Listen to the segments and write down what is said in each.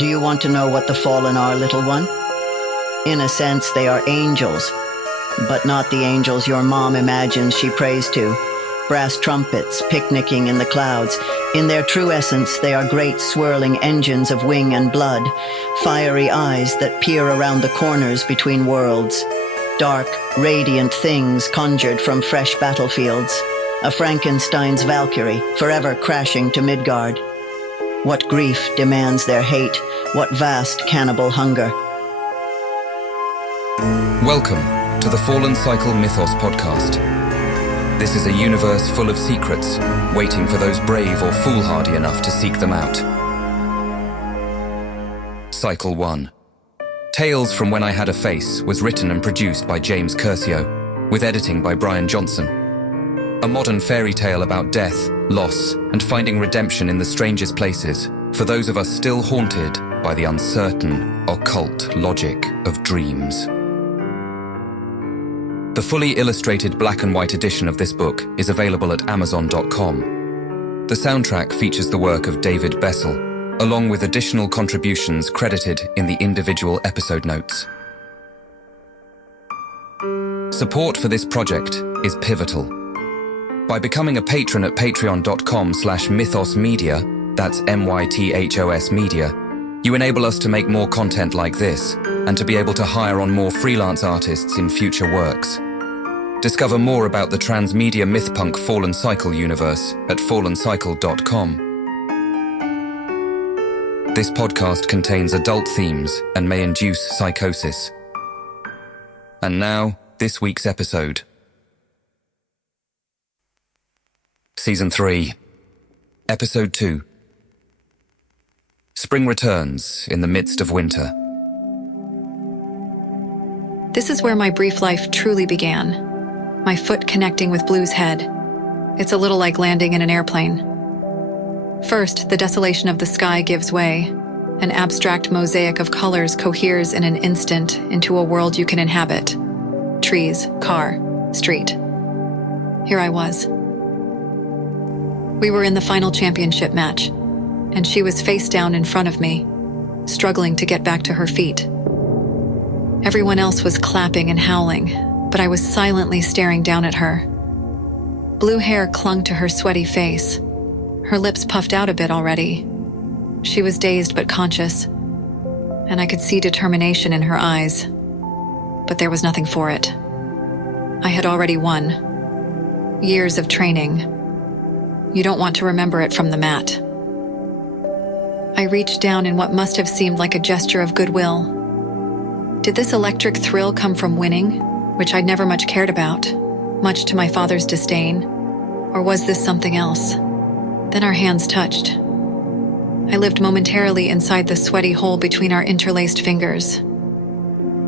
Do you want to know what the fallen are, little one? In a sense, they are angels, but not the angels your mom imagines she prays to. Brass trumpets picnicking in the clouds. In their true essence, they are great swirling engines of wing and blood, fiery eyes that peer around the corners between worlds. Dark, radiant things conjured from fresh battlefields. A Frankenstein's Valkyrie, forever crashing to Midgard. What grief demands their hate, what vast cannibal hunger. Welcome to the Fallen Cycle Mythos podcast. This is a universe full of secrets, waiting for those brave or foolhardy enough to seek them out. Cycle 1. Tales from When I Had a Face was written and produced by James Curcio, with editing by Brian Johnson. A modern fairy tale about death, loss, and finding redemption in the strangest places for those of us still haunted by the uncertain, occult logic of dreams. The fully illustrated black and white edition of this book is available at Amazon.com. The soundtrack features the work of David Bessel, along with additional contributions credited in the individual episode notes. Support for this project is pivotal. By becoming a patron at patreon.com/mythosmedia, that's MYTHOS media, you enable us to make more content like this and to be able to hire on more freelance artists in future works. Discover more about the transmedia mythpunk Fallen Cycle universe at fallencycle.com. This podcast contains adult themes and may induce psychosis. And now, this week's episode. Season 3, Episode 2. Spring returns in the midst of winter. This is where my brief life truly began. My foot connecting with Blue's head. It's a little like landing in an airplane. First, the desolation of the sky gives way. An abstract mosaic of colors coheres in an instant into a world you can inhabit. Trees, car, street. Here I was. We were in the final championship match, and she was face down in front of me, struggling to get back to her feet. Everyone else was clapping and howling, but I was silently staring down at her. Blue hair clung to her sweaty face. Her lips puffed out a bit already. She was dazed but conscious, and I could see determination in her eyes. But there was nothing for it. I had already won. Years of training. You don't want to remember it from the mat. I reached down in what must have seemed like a gesture of goodwill. Did this electric thrill come from winning, which I'd never much cared about, much to my father's disdain? Or was this something else? Then our hands touched. I lived momentarily inside the sweaty hole between our interlaced fingers.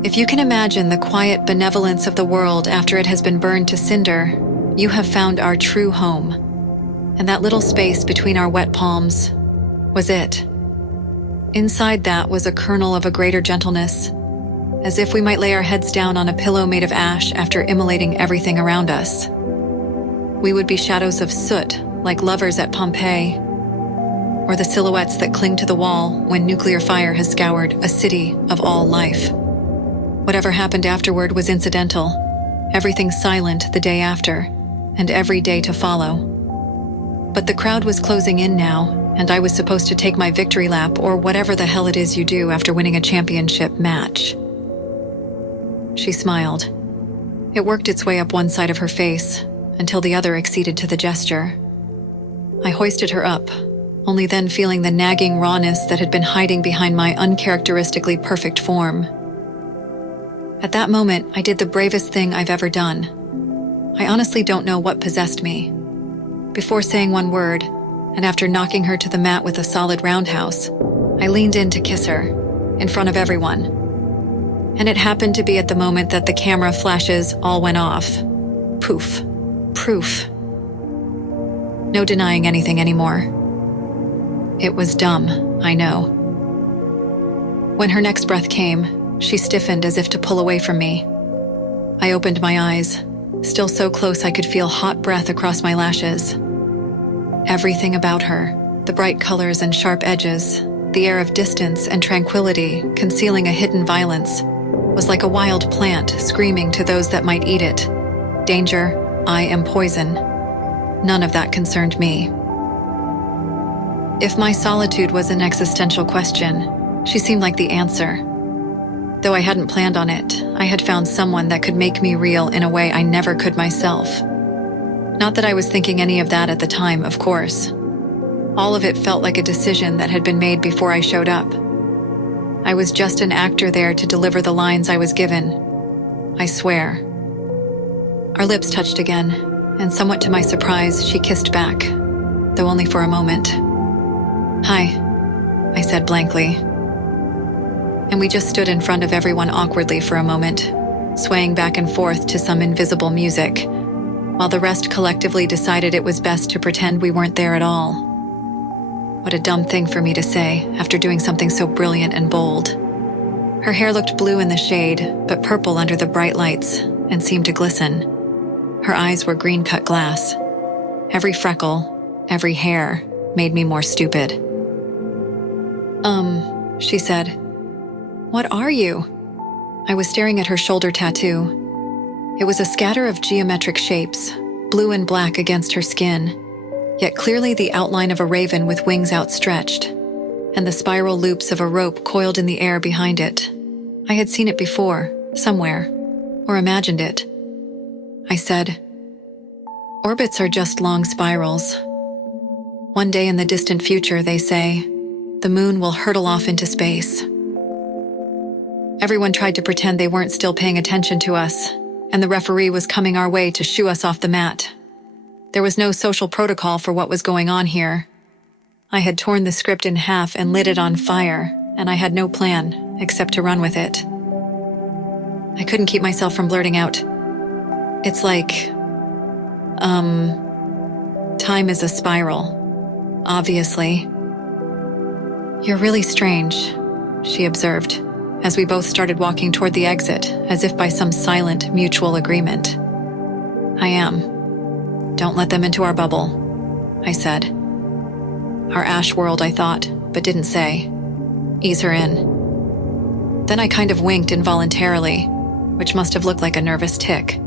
If you can imagine the quiet benevolence of the world after it has been burned to cinder, you have found our true home. And that little space between our wet palms was it. Inside that was a kernel of a greater gentleness, as if we might lay our heads down on a pillow made of ash after immolating everything around us. We would be shadows of soot, like lovers at Pompeii, or the silhouettes that cling to the wall when nuclear fire has scoured a city of all life. Whatever happened afterward was incidental, everything silent the day after, and every day to follow. But the crowd was closing in now, and I was supposed to take my victory lap or whatever the hell it is you do after winning a championship match. She smiled. It worked its way up one side of her face until the other acceded to the gesture. I hoisted her up, only then feeling the nagging rawness that had been hiding behind my uncharacteristically perfect form. At that moment, I did the bravest thing I've ever done. I honestly don't know what possessed me. Before saying one word, and after knocking her to the mat with a solid roundhouse, I leaned in to kiss her, in front of everyone. And it happened to be at the moment that the camera flashes all went off. Poof. Proof. No denying anything anymore. It was dumb, I know. When her next breath came, she stiffened as if to pull away from me. I opened my eyes, still so close I could feel hot breath across my lashes. Everything about her, the bright colors and sharp edges, The air of distance and tranquility, concealing a hidden violence, was like a wild plant screaming to those that might eat it. Danger, I am poison. None of that concerned me. If my solitude was an existential question, she seemed like the answer. Though I hadn't planned on it, I had found someone that could make me real in a way I never could myself. Not that I was thinking any of that at the time, of course. All of it felt like a decision that had been made before I showed up. I was just an actor there to deliver the lines I was given. I swear. Our lips touched again, and somewhat to my surprise, she kissed back, though only for a moment. "Hi," I said blankly. And we just stood in front of everyone awkwardly for a moment, swaying back and forth to some invisible music, while the rest collectively decided it was best to pretend we weren't there at all. What a dumb thing for me to say after doing something so brilliant and bold. Her hair looked blue in the shade, but purple under the bright lights, and seemed to glisten. Her eyes were green-cut glass. Every freckle, every hair, made me more stupid. She said. "What are you?" I was staring at her shoulder tattoo. It was a scatter of geometric shapes, blue and black against her skin, yet clearly the outline of a raven with wings outstretched, and the spiral loops of a rope coiled in the air behind it. I had seen it before, somewhere, or imagined it. I said, "Orbits are just long spirals. One day in the distant future, they say, the moon will hurtle off into space." Everyone tried to pretend they weren't still paying attention to us, and the referee was coming our way to shoo us off the mat. There was no social protocol for what was going on here. I had torn the script in half and lit it on fire, and I had no plan except to run with it. I couldn't keep myself from blurting out, "It's like, time is a spiral, obviously." "You're really strange," she observed, as we both started walking toward the exit, as if by some silent, mutual agreement. "I am. Don't let them into our bubble," I said. Our ash world, I thought, but didn't say. Ease her in. Then I kind of winked involuntarily, which must have looked like a nervous tick.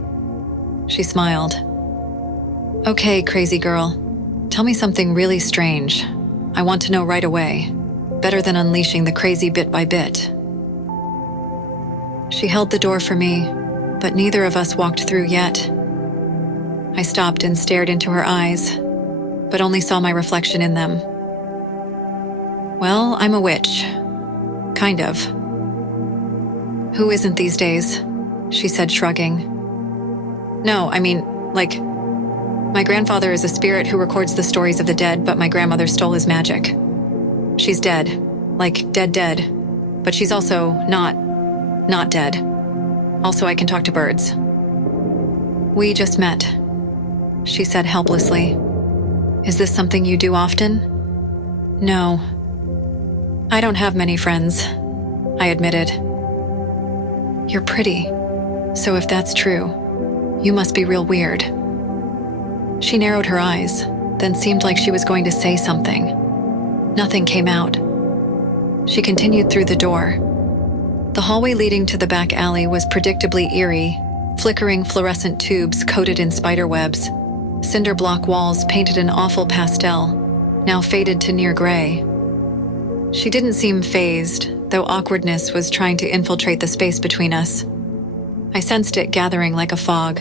She smiled. "Okay, crazy girl. Tell me something really strange. I want to know right away. Better than unleashing the crazy bit by bit." She held the door for me, but neither of us walked through yet. I stopped and stared into her eyes, but only saw my reflection in them. "Well, I'm a witch. Kind of." "Who isn't these days?" she said, shrugging. "No, I mean, like, my grandfather is a spirit who records the stories of the dead, but my grandmother stole his magic. She's dead, like dead, but she's also not dead. Also, I can talk to birds." "We just met," she said helplessly. "Is this something you do often?" "No. I don't have many friends," I admitted. "You're pretty, so if that's true, you must be real weird." She narrowed her eyes, then seemed like she was going to say something. Nothing came out. She continued through the door. The hallway leading to the back alley was predictably eerie, flickering fluorescent tubes coated in spider webs, cinder block walls painted an awful pastel, now faded to near gray. She didn't seem fazed, though awkwardness was trying to infiltrate the space between us. I sensed it gathering like a fog.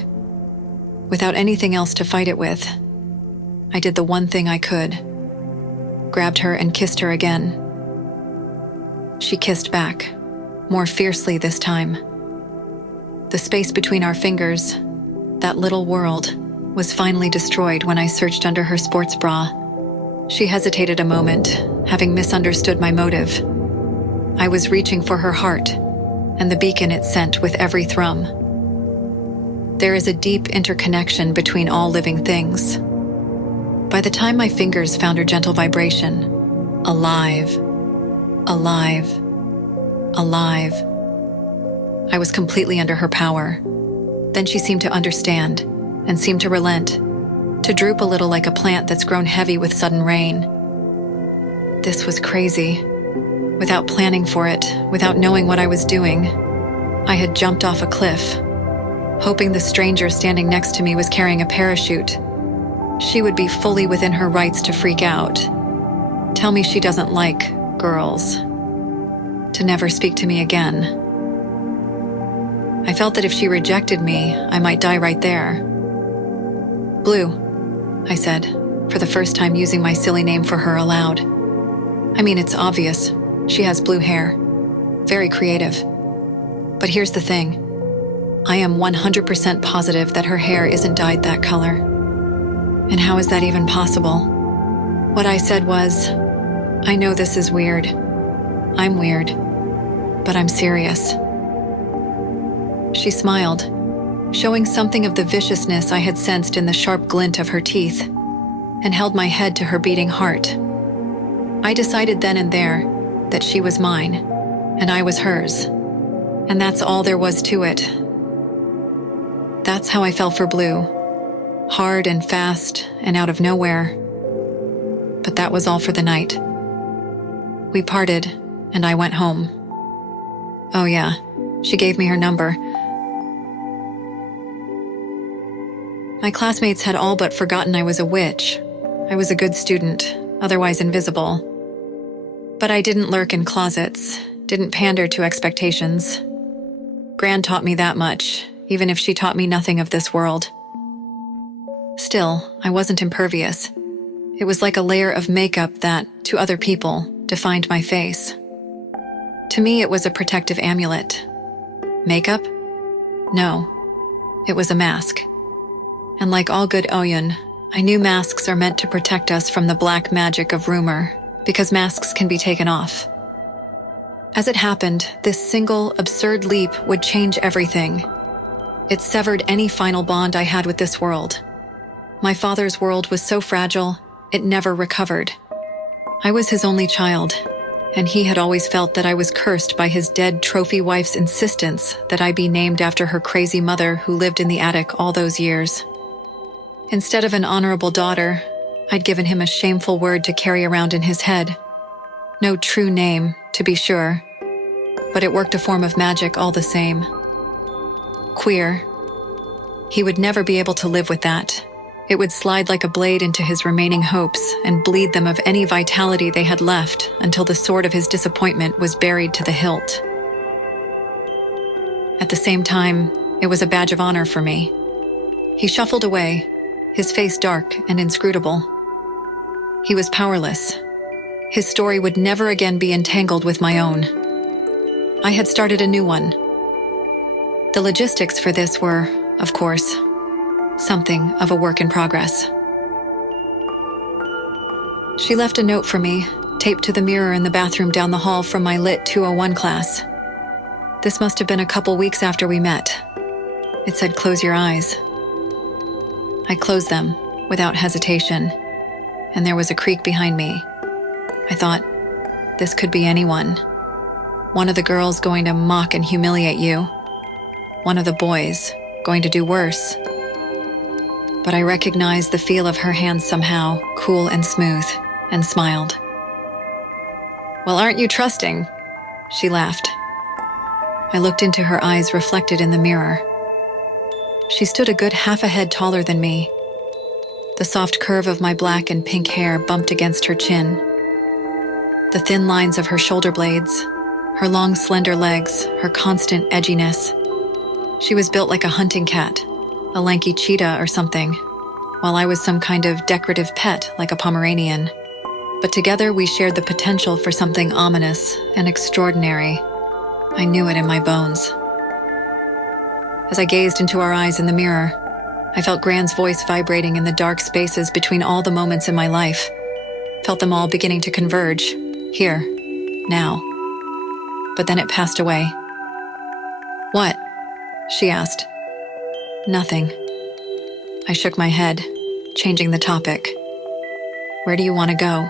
Without anything else to fight it with, I did the one thing I could. Grabbed her and kissed her again. She kissed back, more fiercely this time. The space between our fingers, that little world, was finally destroyed when I searched under her sports bra. She hesitated a moment, having misunderstood my motive. I was reaching for her heart, and the beacon it sent with every thrum. There is a deep interconnection between all living things. By the time my fingers found her gentle vibration, alive, alive, alive, I was completely under her power. Then she seemed to understand, and seemed to relent, to droop a little like a plant that's grown heavy with sudden rain. This was crazy. Without planning for it, without knowing what I was doing, I had jumped off a cliff, hoping the stranger standing next to me was carrying a parachute. She would be fully within her rights to freak out, tell me she doesn't like girls, to never speak to me again. I felt that if she rejected me, I might die right there. Blue, I said, for the first time using my silly name for her aloud. I mean, it's obvious. She has blue hair. Very creative. But here's the thing. I am 100% positive that her hair isn't dyed that color. And how is that even possible? What I said was, I know this is weird. I'm weird. But I'm serious. She smiled, showing something of the viciousness I had sensed in the sharp glint of her teeth, and held my head to her beating heart. I decided then and there that she was mine, and I was hers. And that's all there was to it. That's how I fell for Blue. Hard and fast and out of nowhere. But that was all for the night. We parted, and I went home. Oh yeah, she gave me her number. My classmates had all but forgotten I was a witch. I was a good student, otherwise invisible. But I didn't lurk in closets, didn't pander to expectations. Gran taught me that much, even if she taught me nothing of this world. Still, I wasn't impervious. It was like a layer of makeup that, to other people, defined my face. To me, it was a protective amulet. Makeup? No. It was a mask. And like all good Oyun, I knew masks are meant to protect us from the black magic of rumor, because masks can be taken off. As it happened, this single, absurd leap would change everything. It severed any final bond I had with this world. My father's world was so fragile, it never recovered. I was his only child, and he had always felt that I was cursed by his dead trophy wife's insistence that I be named after her crazy mother who lived in the attic all those years. Instead of an honorable daughter, I'd given him a shameful word to carry around in his head. No true name, to be sure, but it worked a form of magic all the same. Queer. He would never be able to live with that. It would slide like a blade into his remaining hopes and bleed them of any vitality they had left until the sword of his disappointment was buried to the hilt. At the same time, it was a badge of honor for me. He shuffled away, his face dark and inscrutable. He was powerless. His story would never again be entangled with my own. I had started a new one. The logistics for this were, of course, something of a work in progress. She left a note for me, taped to the mirror in the bathroom down the hall from my Lit 201 class. This must have been a couple weeks after we met. It said, "Close your eyes." I closed them, without hesitation, and there was a creak behind me. I thought, this could be anyone. One of the girls going to mock and humiliate you. One of the boys going to do worse. But I recognized the feel of her hands somehow, cool and smooth, and smiled. "Well, aren't you trusting?" She laughed. I looked into her eyes reflected in the mirror. She stood a good half a head taller than me. The soft curve of my black and pink hair bumped against her chin. The thin lines of her shoulder blades, her long slender legs, her constant edginess. She was built like a hunting cat, a lanky cheetah or something, while I was some kind of decorative pet like a Pomeranian. But together we shared the potential for something ominous and extraordinary. I knew it in my bones. As I gazed into our eyes in the mirror, I felt Gran's voice vibrating in the dark spaces between all the moments in my life. Felt them all beginning to converge, here, now. But then it passed away. "What?" she asked. "Nothing." I shook my head, changing the topic. "Where do you want to go?"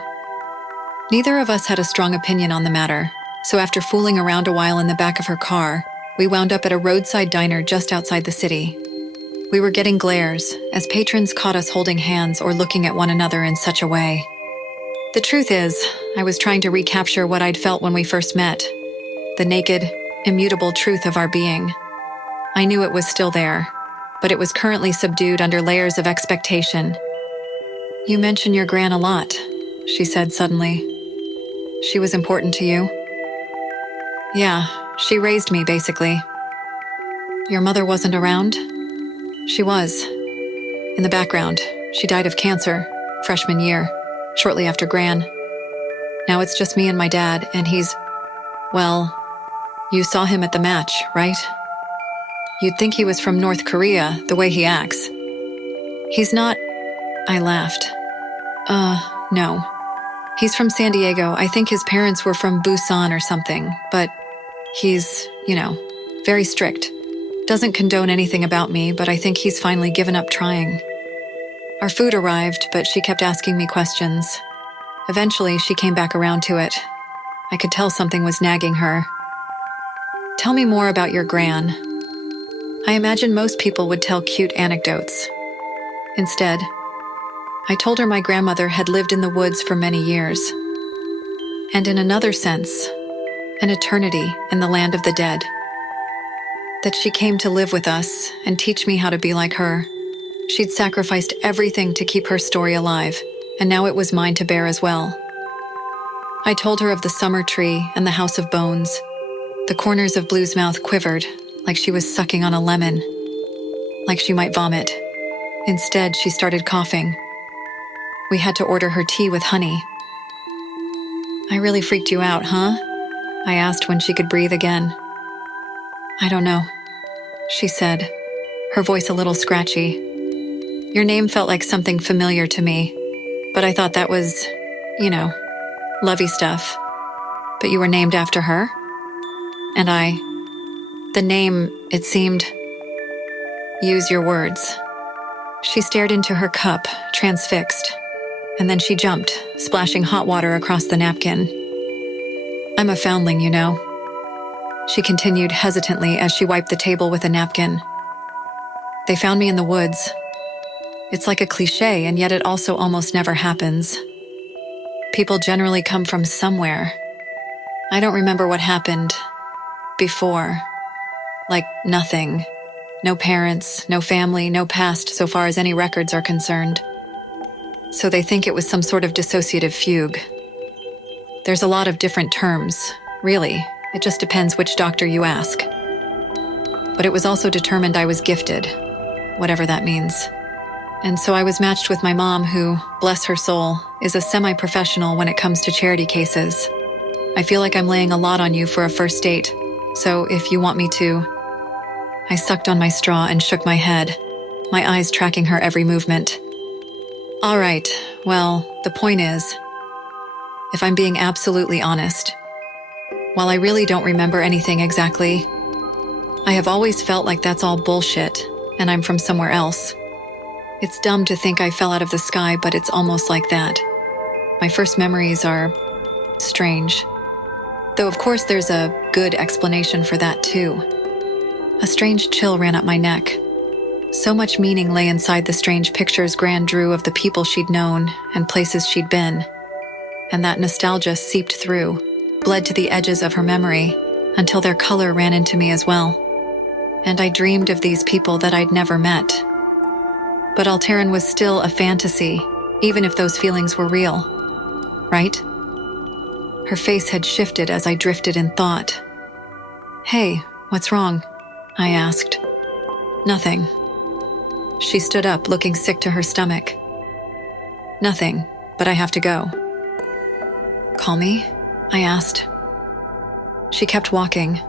Neither of us had a strong opinion on the matter, so after fooling around a while in the back of her car, we wound up at a roadside diner just outside the city. We were getting glares, as patrons caught us holding hands or looking at one another in such a way. The truth is, I was trying to recapture what I'd felt when we first met. The naked, immutable truth of our being. I knew it was still there, but it was currently subdued under layers of expectation. You mention your Gran a lot, she said suddenly. She was important to you? Yeah, she raised me, basically. Your mother wasn't around? She was. In the background, she died of cancer, freshman year, shortly after Gran. Now it's just me and my dad, and well, you saw him at the match, right? You'd think he was from North Korea, the way he acts. He's not. I laughed. No. He's from San Diego. I think his parents were from Busan or something, but he's, very strict. Doesn't condone anything about me, but I think he's finally given up trying. Our food arrived, but she kept asking me questions. Eventually, she came back around to it. I could tell something was nagging her. Tell me more about your Gran. I imagine most people would tell cute anecdotes. Instead, I told her my grandmother had lived in the woods for many years. And in another sense, an eternity in the land of the dead. That she came to live with us and teach me how to be like her. She'd sacrificed everything to keep her story alive, and now it was mine to bear as well. I told her of the summer tree and the house of bones. The corners of Blue's mouth quivered, like she was sucking on a lemon, like she might vomit. Instead, she started coughing. We had to order her tea with honey. I really freaked you out, huh? I asked when she could breathe again. I don't know, she said, her voice a little scratchy. Your name felt like something familiar to me, but I thought that was, lovey stuff. But you were named after her? And the name, it seemed, use your words. She stared into her cup, transfixed, and then she jumped, splashing hot water across the napkin. I'm a foundling, she continued hesitantly as she wiped the table with a napkin. They found me in the woods. It's like a cliche, and yet it also almost never happens. People generally come from somewhere. I don't remember what happened before. Like nothing. No parents, no family, no past so far as any records are concerned. So they think it was some sort of dissociative fugue. There's a lot of different terms, really. It just depends which doctor you ask. But it was also determined I was gifted, whatever that means. And so I was matched with my mom who, bless her soul, is a semi-professional when it comes to charity cases. I feel like I'm laying a lot on you for a first date, so if you want me to... I sucked on my straw and shook my head, my eyes tracking her every movement. All right, well, the point is, if I'm being absolutely honest, while I really don't remember anything exactly, I have always felt like that's all bullshit, and I'm from somewhere else. It's dumb to think I fell out of the sky, but it's almost like that. My first memories are strange. Though of course there's a good explanation for that too. A strange chill ran up my neck. So much meaning lay inside the strange pictures Gran drew of the people she'd known and places she'd been. And that nostalgia seeped through, bled to the edges of her memory, until their color ran into me as well. And I dreamed of these people that I'd never met. But Alteran was still a fantasy, even if those feelings were real. Right? Her face had shifted as I drifted in thought. Hey, what's wrong? I asked. Nothing. She stood up, looking sick to her stomach. Nothing, but I have to go. Call me? I asked. She kept walking.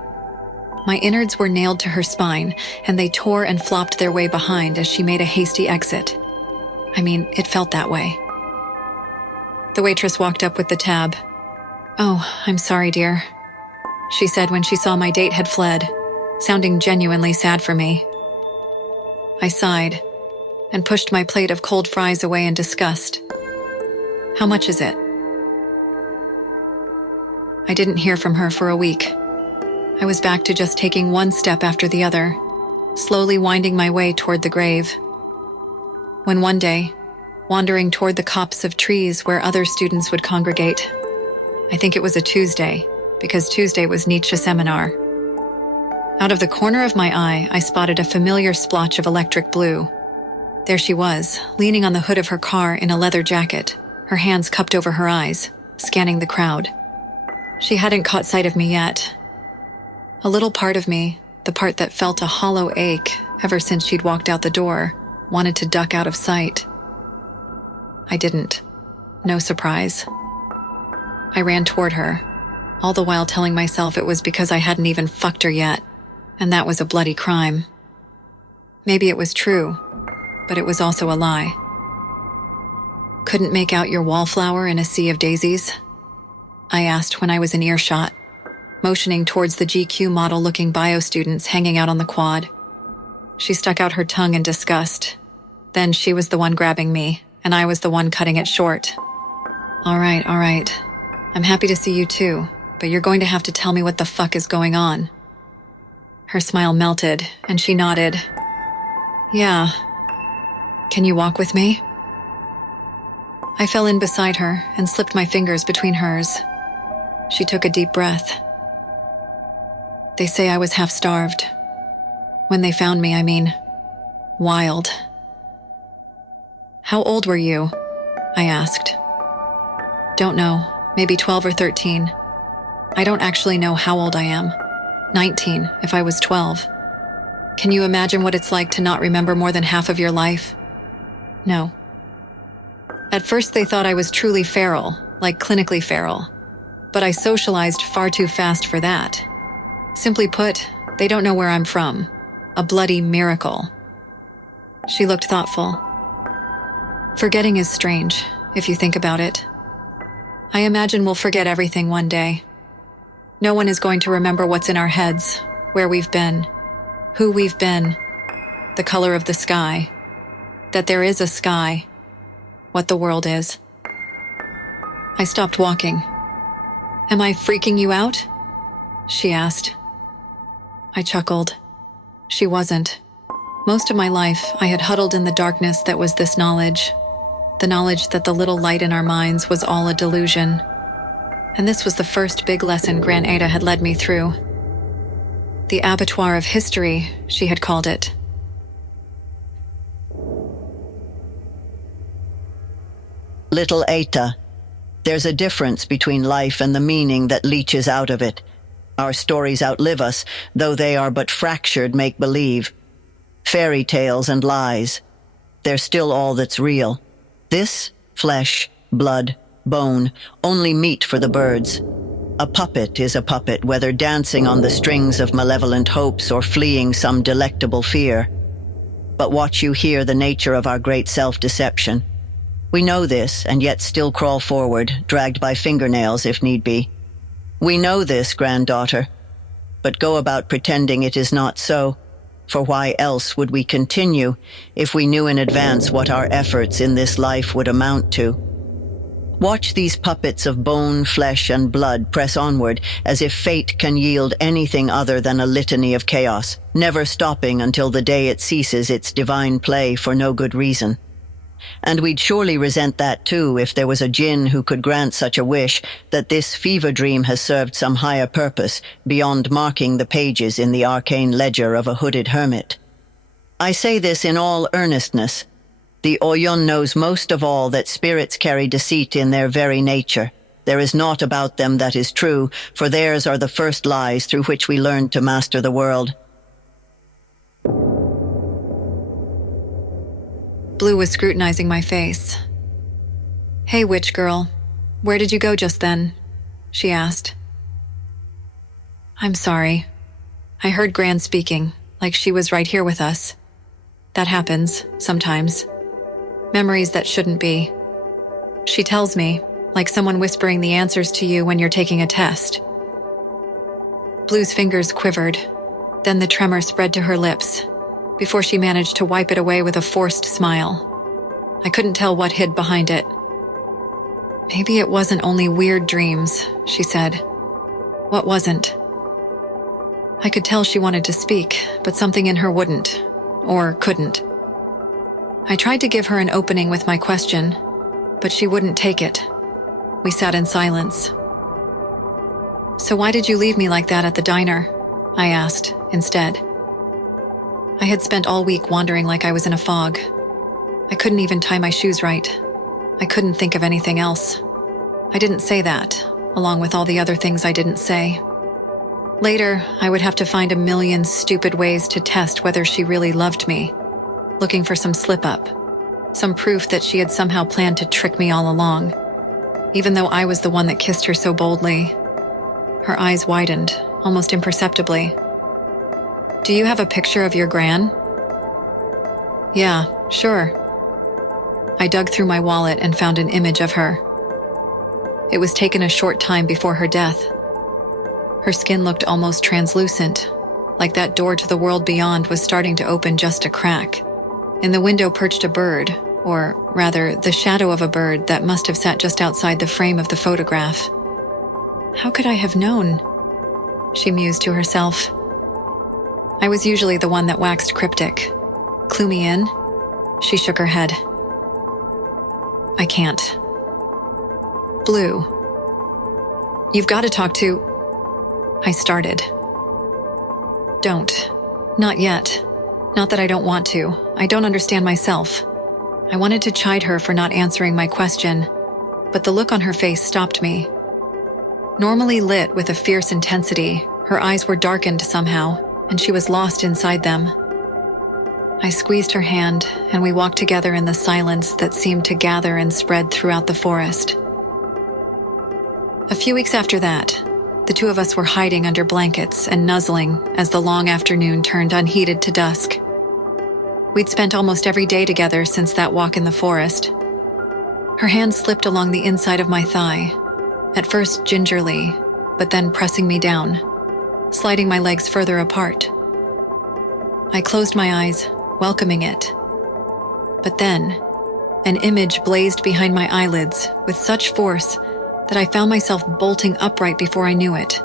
My innards were nailed to her spine, and they tore and flopped their way behind as she made a hasty exit. I mean, it felt that way. The waitress walked up with the tab. Oh, I'm sorry, dear, she said when she saw my date had fled, sounding genuinely sad for me. I sighed and pushed my plate of cold fries away in disgust. How much is it? I didn't hear from her for a week. I was back to just taking one step after the other, slowly winding my way toward the grave. When one day, wandering toward the copse of trees where other students would congregate. I think it was a Tuesday, because Tuesday was Nietzsche seminar. Out of the corner of my eye, I spotted a familiar splotch of electric blue. There she was, leaning on the hood of her car in a leather jacket, her hands cupped over her eyes, scanning the crowd. She hadn't caught sight of me yet. A little part of me, the part that felt a hollow ache ever since she'd walked out the door, wanted to duck out of sight. I didn't. No surprise. I ran toward her, all the while telling myself it was because I hadn't even fucked her yet, and that was a bloody crime. Maybe it was true, but it was also a lie. Couldn't make out your wallflower in a sea of daisies? I asked when I was in earshot, motioning towards the GQ model-looking bio students hanging out on the quad. She stuck out her tongue in disgust. Then she was the one grabbing me, and I was the one cutting it short. All right. I'm happy to see you too, but you're going to have to tell me what the fuck is going on. Her smile melted, and she nodded. Yeah. Can you walk with me? I fell in beside her and slipped my fingers between hers. She took a deep breath. They say I was half-starved. When they found me, I mean, wild. How old were you? I asked. Don't know, maybe 12 or 13. I don't actually know how old I am. 19, if I was 12. Can you imagine what it's like to not remember more than half of your life? No. At first they thought I was truly feral, like clinically feral. But I socialized far too fast for that. Simply put, they don't know where I'm from. A bloody miracle. She looked thoughtful. Forgetting is strange, if you think about it. I imagine we'll forget everything one day. No one is going to remember what's in our heads, where we've been, who we've been, the color of the sky, that there is a sky, what the world is. I stopped walking. Am I freaking you out? She asked. I chuckled. She wasn't. Most of my life, I had huddled in the darkness that was this knowledge. The knowledge that the little light in our minds was all a delusion. And this was the first big lesson Gran Ayta had led me through. The abattoir of history, she had called it. Little Ayta, there's a difference between life and the meaning that leaches out of it. Our stories outlive us, though they are but fractured make-believe. Fairy tales and lies. They're still all that's real. This, flesh, blood, bone, only meat for the birds. A puppet is a puppet, whether dancing on the strings of malevolent hopes or fleeing some delectable fear. But watch you hear the nature of our great self-deception. We know this, and yet still crawl forward, dragged by fingernails if need be. We know this, granddaughter, but go about pretending it is not so, for why else would we continue if we knew in advance what our efforts in this life would amount to? Watch these puppets of bone, flesh, and blood press onward as if fate can yield anything other than a litany of chaos, never stopping until the day it ceases its divine play for no good reason. And we'd surely resent that too if there was a djinn who could grant such a wish that this fever dream has served some higher purpose beyond marking the pages in the arcane ledger of a hooded hermit. I say this in all earnestness. The Oyon knows most of all that spirits carry deceit in their very nature. There is naught about them that is true, for theirs are the first lies through which we learned to master the world. Blue was scrutinizing my face. Hey, witch girl, where did you go just then? She asked. I'm sorry. I heard Gran speaking, like she was right here with us. That happens, sometimes. Memories that shouldn't be. She tells me, like someone whispering the answers to you when you're taking a test. Blue's fingers quivered, then the tremor spread to her lips, before she managed to wipe it away with a forced smile. I couldn't tell what hid behind it. Maybe it wasn't only weird dreams, she said. What wasn't? I could tell she wanted to speak, but something in her wouldn't, or couldn't. I tried to give her an opening with my question, but she wouldn't take it. We sat in silence. "So why did you leave me like that at the diner?" I asked, instead. I had spent all week wandering like I was in a fog. I couldn't even tie my shoes right. I couldn't think of anything else. I didn't say that, along with all the other things I didn't say. Later, I would have to find a million stupid ways to test whether she really loved me, looking for some slip-up, some proof that she had somehow planned to trick me all along, even though I was the one that kissed her so boldly. Her eyes widened, almost imperceptibly. "Do you have a picture of your Gran?" "Yeah, sure." I dug through my wallet and found an image of her. It was taken a short time before her death. Her skin looked almost translucent, like that door to the world beyond was starting to open just a crack. In the window perched a bird, or rather, the shadow of a bird that must have sat just outside the frame of the photograph. "How could I have known?" she mused to herself. I was usually the one that waxed cryptic. "Clue me in?" She shook her head. "I can't." "Blue. You've got to talk to..." I started. "Don't. Not yet. Not that I don't want to. I don't understand myself." I wanted to chide her for not answering my question, but the look on her face stopped me. Normally lit with a fierce intensity, her eyes were darkened somehow, and she was lost inside them. I squeezed her hand, and we walked together in the silence that seemed to gather and spread throughout the forest. A few weeks after that, the two of us were hiding under blankets and nuzzling as the long afternoon turned unheated to dusk. We'd spent almost every day together since that walk in the forest. Her hand slipped along the inside of my thigh, at first gingerly, but then pressing me down, sliding my legs further apart. I closed my eyes, welcoming it. But then, an image blazed behind my eyelids with such force that I found myself bolting upright before I knew it.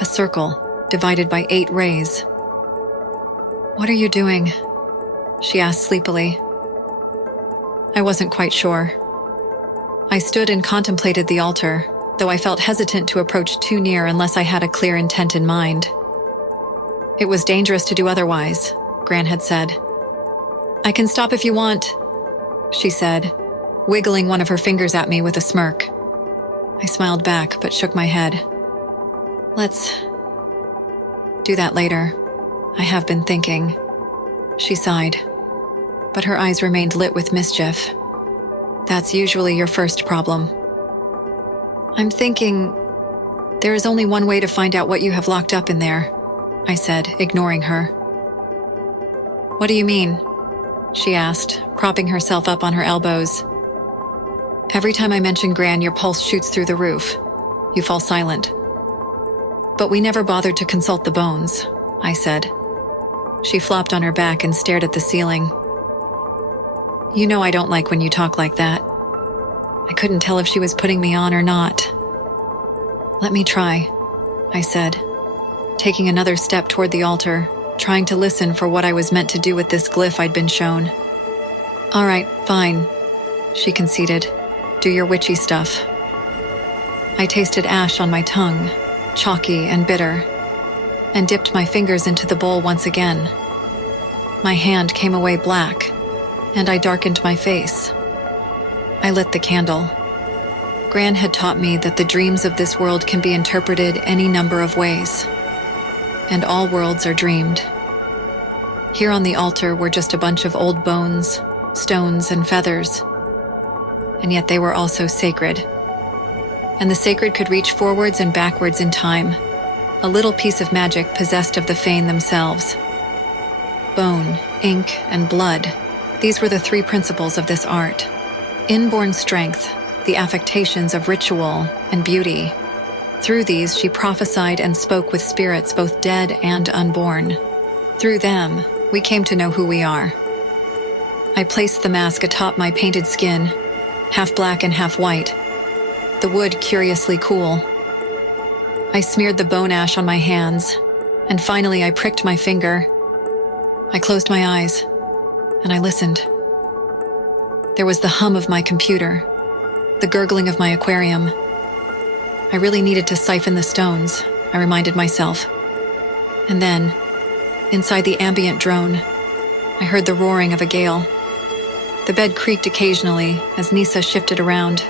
A circle, divided by 8 rays. "What are you doing?" she asked sleepily. I wasn't quite sure. I stood and contemplated the altar, though I felt hesitant to approach too near unless I had a clear intent in mind. It was dangerous to do otherwise, Gran had said. "I can stop if you want," she said, wiggling one of her fingers at me with a smirk. I smiled back but shook my head. "Let's do that later. I have been thinking." She sighed, but her eyes remained lit with mischief. "That's usually your first problem." "I'm thinking there is only one way to find out what you have locked up in there," I said, ignoring her. "What do you mean?" she asked, propping herself up on her elbows. "Every time I mention Gran, your pulse shoots through the roof. You fall silent." "But we never bothered to consult the bones," I said. She flopped on her back and stared at the ceiling. "You know I don't like when you talk like that." I couldn't tell if she was putting me on or not. "Let me try," I said, taking another step toward the altar, trying to listen for what I was meant to do with this glyph I'd been shown. "All right, fine," she conceded. "Do your witchy stuff." I tasted ash on my tongue, chalky and bitter, and dipped my fingers into the bowl once again. My hand came away black, and I darkened my face. I lit the candle. Gran had taught me that the dreams of this world can be interpreted any number of ways, and all worlds are dreamed. Here on the altar were just a bunch of old bones, stones, and feathers, and yet they were also sacred. And the sacred could reach forwards and backwards in time, a little piece of magic possessed of the Fane themselves. Bone, ink, and blood, these were the 3 principles of this art. Inborn strength, the affectations of ritual and beauty. Through these, she prophesied and spoke with spirits both dead and unborn. Through them, we came to know who we are. I placed the mask atop my painted skin, half black and half white, the wood curiously cool. I smeared the bone ash on my hands, and finally I pricked my finger. I closed my eyes, and I listened. There was the hum of my computer, the gurgling of my aquarium. I really needed to siphon the stones, I reminded myself. And then, inside the ambient drone, I heard the roaring of a gale. The bed creaked occasionally as Nisa shifted around.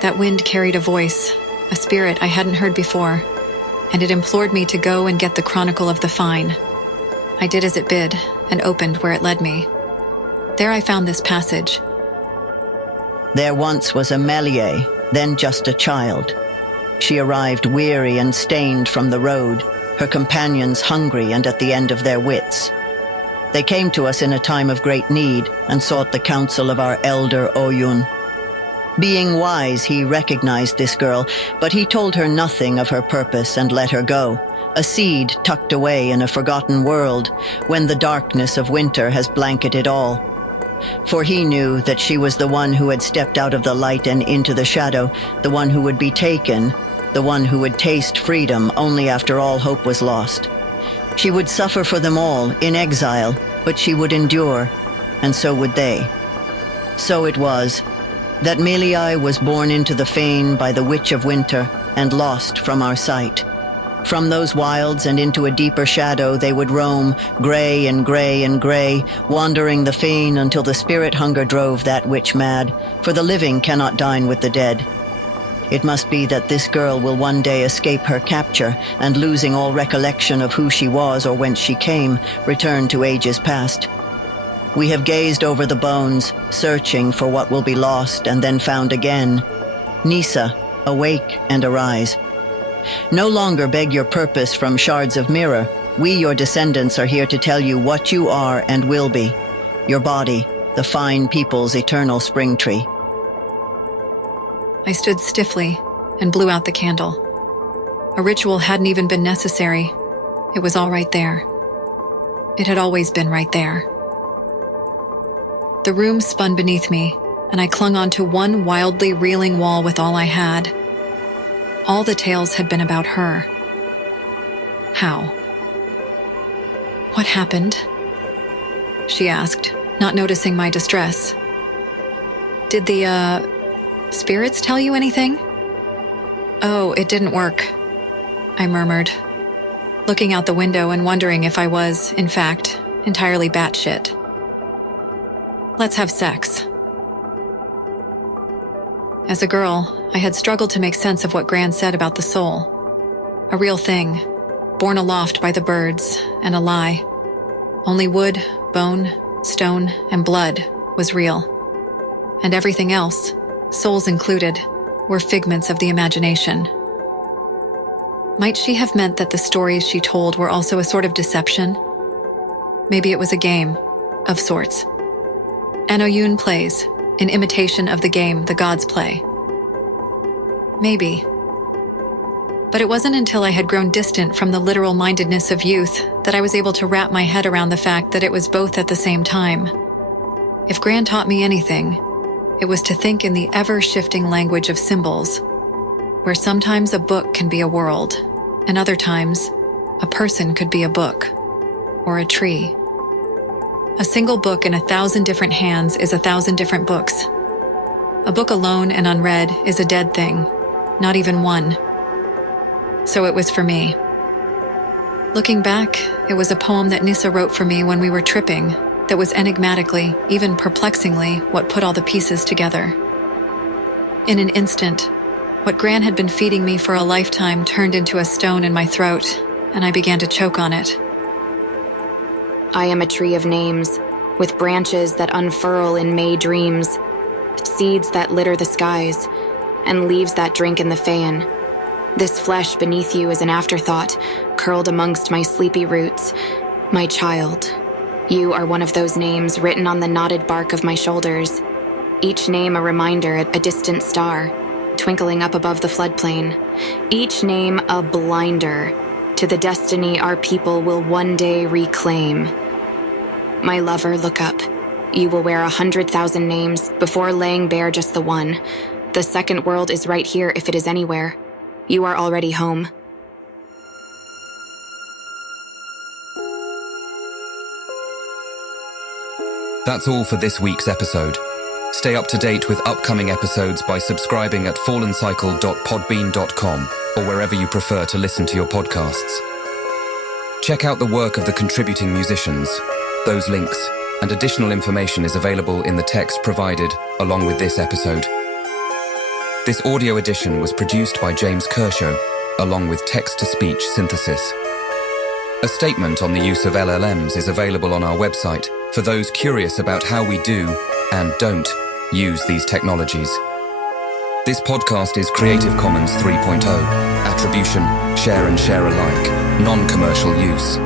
That wind carried a voice, a spirit I hadn't heard before, and it implored me to go and get the Chronicle of the Fine. I did as it bid and opened where it led me. There I found this passage. There once was a Méliès, then just a child. She arrived weary and stained from the road, her companions hungry and at the end of their wits. They came to us in a time of great need and sought the counsel of our elder Oyun. Being wise, he recognized this girl, but he told her nothing of her purpose and let her go, a seed tucked away in a forgotten world when the darkness of winter has blanketed all. For he knew that she was the one who had stepped out of the light and into the shadow, the one who would be taken, the one who would taste freedom only after all hope was lost. She would suffer for them all, in exile, but she would endure, and so would they. So it was that Méliès was born into the fane by the Witch of Winter and lost from our sight. From those wilds and into a deeper shadow they would roam, gray and gray and gray, wandering the fane until the spirit hunger drove that witch mad, for the living cannot dine with the dead. It must be that this girl will one day escape her capture and, losing all recollection of who she was or whence she came, return to ages past. We have gazed over the bones, searching for what will be lost and then found again. Nisa, awake and arise. No longer beg your purpose from shards of mirror. We, your descendants, are here to tell you what you are and will be. Your body, the fine people's eternal spring tree. I stood stiffly and blew out the candle. A ritual hadn't even been necessary. It was all right there. It had always been right there. The room spun beneath me, and I clung onto one wildly reeling wall with all I had. All the tales had been about her. How? What happened? She asked, not noticing my distress. Did the, spirits tell you anything? Oh, it didn't work, I murmured, looking out the window and wondering if I was, in fact, entirely batshit. Let's have sex. As a girl, I had struggled to make sense of what Gran said about the soul. A real thing, borne aloft by the birds, and a lie. Only wood, bone, stone, and blood was real. And everything else, souls included, were figments of the imagination. Might she have meant that the stories she told were also a sort of deception? Maybe it was a game, of sorts. An Oyun plays, in imitation of the game the gods play. Maybe. But it wasn't until I had grown distant from the literal mindedness of youth that I was able to wrap my head around the fact that it was both at the same time. If Gran taught me anything, it was to think in the ever-shifting language of symbols, where sometimes a book can be a world, and other times, a person could be a book, or a tree. A single book in 1,000 different hands is 1,000 different books. A book alone and unread is a dead thing, not even one. So it was for me. Looking back, it was a poem that Nisa wrote for me when we were tripping, that was enigmatically, even perplexingly, what put all the pieces together. In an instant, what Gran had been feeding me for a lifetime turned into a stone in my throat, and I began to choke on it. I am a tree of names, with branches that unfurl in May dreams, seeds that litter the skies, and leaves that drink in the fan. This flesh beneath you is an afterthought, curled amongst my sleepy roots. My child, you are one of those names written on the knotted bark of my shoulders. Each name a reminder, a distant star, twinkling up above the floodplain. Each name a blinder to the destiny our people will one day reclaim. My lover, look up. You will wear 100,000 names before laying bare just the one. The second world is right here if it is anywhere. You are already home. That's all for this week's episode. Stay up to date with upcoming episodes by subscribing at fallencycle.podbean.com or wherever you prefer to listen to your podcasts. Check out the work of the contributing musicians. Those links and additional information is available in the text provided along with this episode. This audio edition was produced by James Kershaw, along with text-to-speech synthesis. A statement on the use of LLMs is available on our website for those curious about how we do and don't use these technologies. This podcast is Creative Commons 3.0, Attribution, Share and Share alike, non-commercial use.